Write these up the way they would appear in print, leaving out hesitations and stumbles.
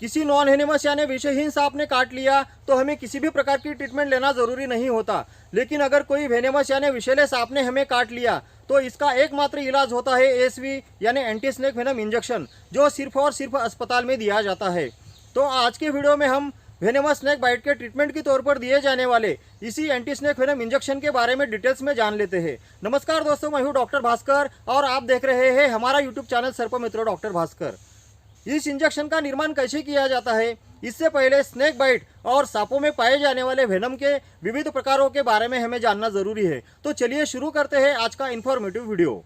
किसी non venomous यानी विषहीन सांप ने काट लिया तो हमें किसी भी प्रकार की ट्रीटमेंट लेना ज़रूरी नहीं होता। लेकिन अगर कोई वेनेमस यानी विषैले सांप ने हमें काट लिया तो इसका एकमात्र इलाज होता है एसवी यानी एंटी स्नेक वेनम इंजेक्शन, जो सिर्फ और सिर्फ अस्पताल में दिया जाता है। तो आज के वीडियो में हम वेनेमस स्नेक बाइट के ट्रीटमेंट के तौर पर दिए जाने वाले इसी एंटी स्नेक वेनम इंजेक्शन के बारे में डिटेल्स में जान लेते हैं। नमस्कार दोस्तों, मैं हूं डॉक्टर भास्कर और आप देख रहे हैं हमारा यूट्यूब चैनल सर्पमित्र डॉक्टर भास्कर। इस इंजेक्शन का निर्माण कैसे किया जाता है, इससे पहले स्नेक बाइट और सांपों में पाए जाने वाले वेनम के विविध प्रकारों के बारे में हमें जानना जरूरी है। तो चलिए शुरू करते हैं आज का इन्फॉर्मेटिव वीडियो।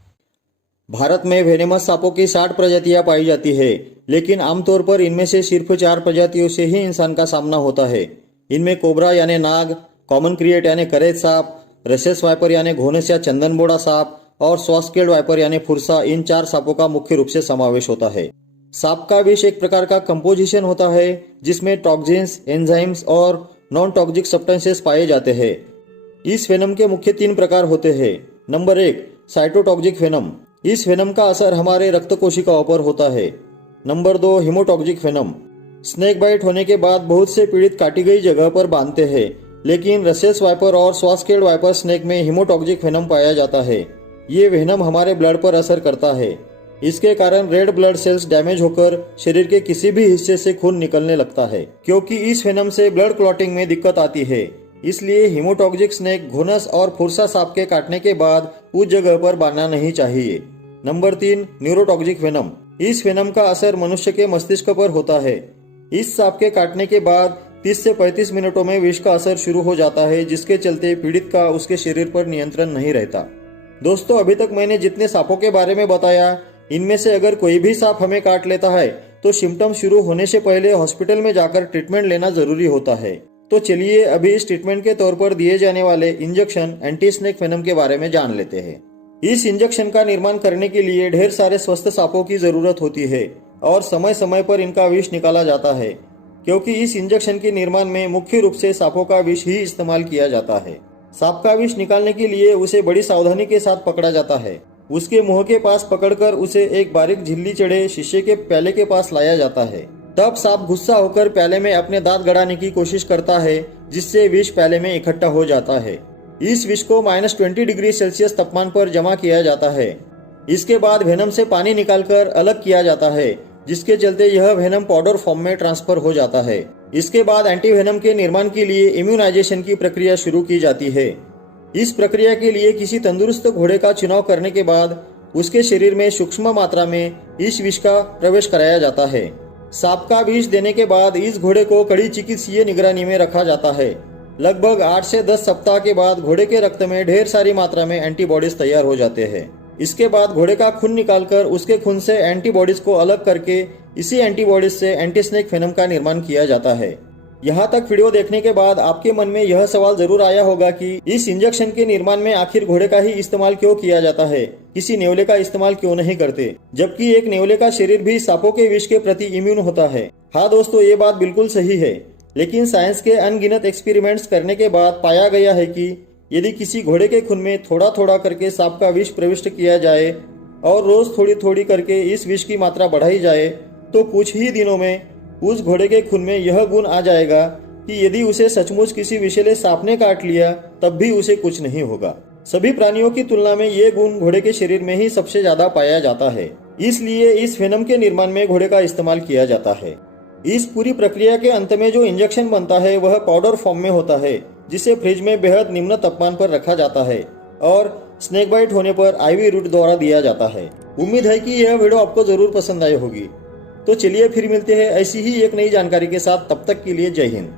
भारत में वेनेमस सांपों की 60 प्रजातियां पाई जाती है, लेकिन आमतौर पर इनमें से सिर्फ 4 प्रजातियों से ही इंसान का सामना होता है। इनमें कोबरा यानी नाग, कॉमन क्रिएट यानी करेज सांप, रसेस वाइपर यानी घोनस या चंदनबोड़ा सांप और स्वास्केल्ड वाइपर यानी फुरसा, इन 4 सांपों का मुख्य रूप से समावेश होता है। सांप का विष एक प्रकार का कंपोजिशन होता है जिसमें टॉक्सिन्स, एंजाइम्स और नॉन टॉक्सिक सब्सटेंसेस पाए जाते हैं। इस वेनम के मुख्य 3 प्रकार होते हैं। Number 1, cytotoxic venom. इस वेनम का असर हमारे रक्त कोशिकाओं पर होता है। Number 2, haemotoxic venom. Snake bite होने के बाद बहुत से पीड़ित काटी गई जगह पर बांधते हैं, लेकिन रसेस वाइपर और स्वास्केल्ड वाइपर स्नेक में हिमोटॉक्सिक वेनम पाया जाता है। ये वेनम हमारे ब्लड पर असर करता है। इसके कारण रेड ब्लड सेल्स डैमेज होकर शरीर के किसी भी हिस्से से खून निकलने लगता है। क्योंकि इस वेनम से ब्लड क्लॉटिंग में दिक्कत आती है, इसलिए हिमोटॉक्सिक स्नेक घोनस और फुरसा सांप के काटने के बाद उस जगह पर बांधना नहीं चाहिए। Number 3, neurotoxic venom. इस वेनम का असर मनुष्य के मस्तिष्क पर होता है। इस सांप के काटने के बाद 30 से 35 मिनटों में विष का असर शुरू हो जाता है, जिसके चलते पीड़ित का उसके शरीर पर नियंत्रण नहीं रहता। दोस्तों, अभी तक मैंने जितने सांपों के बारे में बताया, इनमें से अगर कोई भी सांप हमें काट लेता है तो सिम्टम शुरू होने से पहले हॉस्पिटल में जाकर ट्रीटमेंट लेना जरूरी होता है। तो चलिए अभी इस ट्रीटमेंट के तौर पर दिए जाने वाले इंजेक्शन एंटी स्नेक वेनम के बारे में जान लेते हैं। इस इंजेक्शन का निर्माण करने के लिए ढेर सारे स्वस्थ सांपों की जरूरत होती है और समय समय पर इनका विष निकाला जाता है, क्योंकि इस इंजेक्शन के निर्माण में मुख्य रूप से सांपों का विष ही इस्तेमाल किया जाता है। सांप का विष निकालने के लिए उसे बड़ी सावधानी के साथ पकड़ा जाता है। उसके मुंह के पास पकड़कर उसे एक बारीक झिल्ली चढ़े शीशे के प्याले के पास लाया जाता है। तब सांप गुस्सा होकर प्याले में अपने दांत गड़ाने की कोशिश करता है, जिससे विष प्याले में इकट्ठा हो जाता है। इस विष को -20 डिग्री सेल्सियस तापमान पर जमा किया जाता है। इसके बाद वेनम से पानी निकालकर अलग किया जाता है, जिसके चलते यह वेनम पाउडर फॉर्म में ट्रांसफर हो जाता है। इसके बाद एंटी वेनम के निर्माण के लिए इम्यूनाइजेशन की प्रक्रिया शुरू की जाती है। इस प्रक्रिया के लिए किसी तंदुरुस्त घोड़े का चुनाव करने के बाद उसके शरीर में सूक्ष्म मात्रा में इस विष का प्रवेश कराया जाता है। सांप का विष देने के बाद इस घोड़े को कड़ी चिकित्सीय निगरानी में रखा जाता है। लगभग 8 से 10 सप्ताह के बाद घोड़े के रक्त में ढेर सारी मात्रा में एंटीबॉडीज तैयार हो जाते हैं। इसके बाद घोड़े का खून निकालकर उसके खून से एंटीबॉडीज को अलग करके इसी एंटीबॉडीज से एंटी स्नेक वेनम का निर्माण किया जाता है। यहाँ तक वीडियो देखने के बाद आपके मन में यह सवाल जरूर आया होगा कि इस इंजेक्शन के निर्माण में आखिर घोड़े का ही इस्तेमाल क्यों किया जाता है, किसी नेवले का इस्तेमाल क्यों नहीं करते, जबकि एक नेवले का शरीर भी सांपों के विष के प्रति इम्यून होता है। हाँ दोस्तों, ये बात बिल्कुल सही है, लेकिन साइंस के अनगिनत एक्सपेरिमेंट्स करने के बाद पाया गया है कि यदि किसी घोड़े के खून में थोड़ा थोड़ा करके सांप का विष प्रविष्ट किया जाए और रोज थोड़ी थोड़ी करके इस विष की मात्रा बढ़ाई जाए तो कुछ ही दिनों में उस घोड़े के खून में यह गुण आ जाएगा कि यदि उसे सचमुच किसी विषैले सांप ने काट लिया तब भी उसे कुछ नहीं होगा। सभी प्राणियों की तुलना में ये गुण घोड़े के शरीर में ही सबसे ज्यादा पाया जाता है, इसलिए इस वेनम के निर्माण में घोड़े का इस्तेमाल किया जाता है। इस पूरी प्रक्रिया के अंत में जो इंजेक्शन बनता है वह पाउडर फॉर्म में होता है, जिसे फ्रिज में बेहद निम्न तापमान पर रखा जाता है और स्नेक बाइट होने पर IV रूट द्वारा दिया जाता है। उम्मीद है कि यह वीडियो आपको जरूर पसंद आई होगी। तो चलिए फिर मिलते हैं ऐसी ही एक नई जानकारी के साथ। तब तक के लिए जय हिंद।